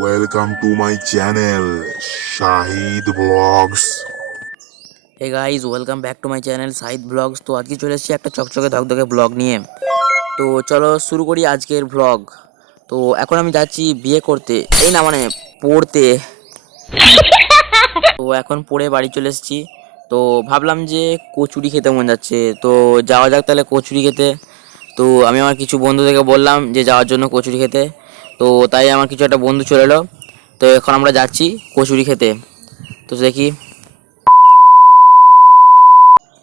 Welcome to my channel, Shahid Vlogs. Hey guys welcome back to my channel Saeed vlogs তো আজকে চলে এসেছি একটা চকচকে ধকধকে ব্লগ নিয়ে। তো চলো শুরু করি আজকের ব্লগ তো এখন আমি যাচ্ছি বিয়ে করতে। এই না মানে পড়তে। তো এখন পড়ে বাড়ি চলে এসেছি। তো ভাবলাম যে কচুরি খেতে মন যাচ্ছে। তো যাওয়া যাক তাহলে কচুরি খেতে। তো আমি আমার কিছু বন্ধুদেরকে বললাম যে যাওয়ার জন্য কচুরি খেতে। তো তাই আমার কিছু একটা বন্ধু চলে এলো। তো এখন আমরা যাচ্ছি কচুরি খেতে। তো দেখি।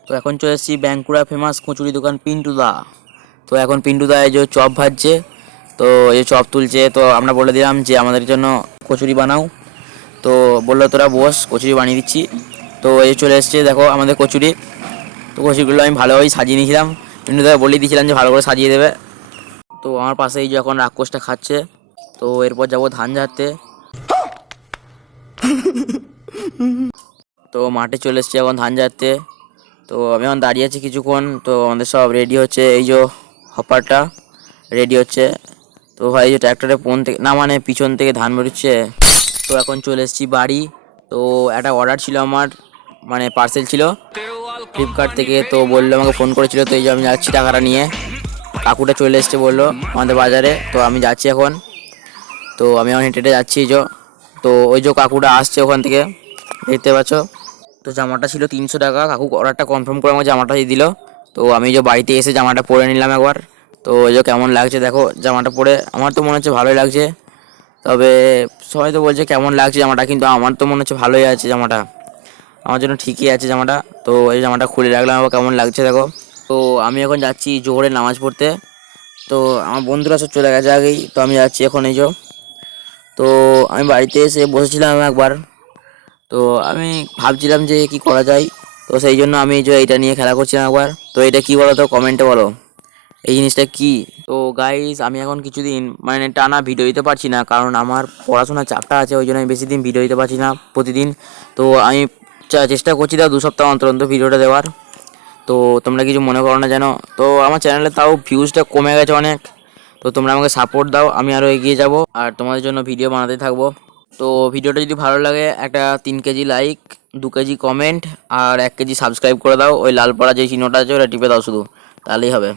তো এখন চলে এসেছি ব্যাঙ্কুড়া ফেমাস কচুরি দোকান পিন্টুদা। তো এখন পিন্টুদা এই যে চপ ভাজছে, তো এই চপ তুলছে, তো আমরা বলে দিলাম যে আমাদের জন্য কচুরি বানাও। তো বলল, তোরা বস, কচুরি বানিয়ে দিচ্ছি। তো এই চলে এসছে, দেখো আমাদের কচুরি। তো কচুরিগুলো আমি ভালোভাবেই সাজিয়ে নিয়েছিলাম। পিন্টুদা বলে দিয়েছিলাম যে ভালো করে সাজিয়ে দেবে। তো আমার পাশেই যখন রাক্ষসটা খাচ্ছে তো এরপর যাব ধান ঝাড়তে। তো মাঠে চলে এসছি এখন ধান ঝাড়তে। তো আমি এখন দাঁড়িয়ে আছি কিছুক্ষণ, তো আমাদের সব রেডি হচ্ছে। এই যে হপারটা রেডি হচ্ছে। তো ভাই যে ট্র্যাক্টরে পোন থেকে না মানে পিছন থেকে ধান বেরোচ্ছে। তো এখন চলে এসেছি বাড়ি। তো একটা অর্ডার ছিল আমার মানে পার্সেল ছিল। ফ্লিপকার্ট থেকে তো বলল আমাকে ফোন করেছিল। তো এই যে আমি যাচ্ছি টাকাটা নিয়ে। কাকুটা চলে এসছে বলল আমাদের বাজারে। তো আমি যাচ্ছি এখন। তো আমি এখন হেঁটে যাচ্ছি যে। তো ওই যে কাকুটা আসছে ওখান থেকে, দেখতে পাচ্ছ? তো জামাটা ছিল তিনশো টাকা, কাকু অর্ডারটা কনফার্ম করে আমার জামাটা দিয়ে দিল। তো আমি যে বাড়িতে এসে জামাটা পরে নিলাম একবার। তো ওই যে কেমন লাগছে দেখো, জামাটা পরে আমার তো মনে হচ্ছে ভালোই লাগছে। তবে সবাই তো বলছে কেমন লাগছে জামাটা, কিন্তু আমার তো মনে হচ্ছে ভালোই আছে জামাটা। আমার জন্য ঠিকই আছে জামাটা। তো এই জামাটা খুলে রাখলাম, আবার কেমন লাগছে দেখো। তো আমি এখন যাচ্ছি জোহরে নামাজ পড়তে। তো আমার বন্ধুরা সব চলে গেছে আগেই, তো আমি যাচ্ছি এখন এই যে। তো আমি বাড়িতে এসে বসেছিলাম একবার। তো আমি ভাবছিলাম যে কি করা যায়। তো সেই জন্য আমি যে এইটা নিয়ে খেলা করছিলাম একবার। তো এটা কি বলো তো কমেন্টে বলো। এই জিনিসটা কি? তো গাইস আমি এখন কিছুদিন মানে টানা ভিডিও দিতে পারছি না। কারণ আমার পড়াশোনার চাপটা আছে, ওই জন্য আমি বেশি দিন ভিডিও দিতে পারছি না প্রতিদিন। তো আমি চেষ্টা করছি তাও দু সপ্তাহ অন্তর অন্তর ভিডিওটা দেওয়ার। তো তোমরা কিছু মনে করো না যেন। তো আমার চ্যানেলে তাও ভিউজটা কমে গেছে অনেক। তো তোমরা আমাকে সাপোর্ট দাও, আমি আরও এগিয়ে যাব আর তোমাদের জন্য ভিডিও বানাতে থাকব। তো ভিডিওটা যদি ভালো লাগে, একটা তিন কেজি লাইক দু কেজি কমেন্ট আর এক কেজি সাবস্ক্রাইব করে দাও। ওই লাল পড়া যে চিহ্নটা আছে, ওটা টিপে দাও শুধু। তাহলেই হবে।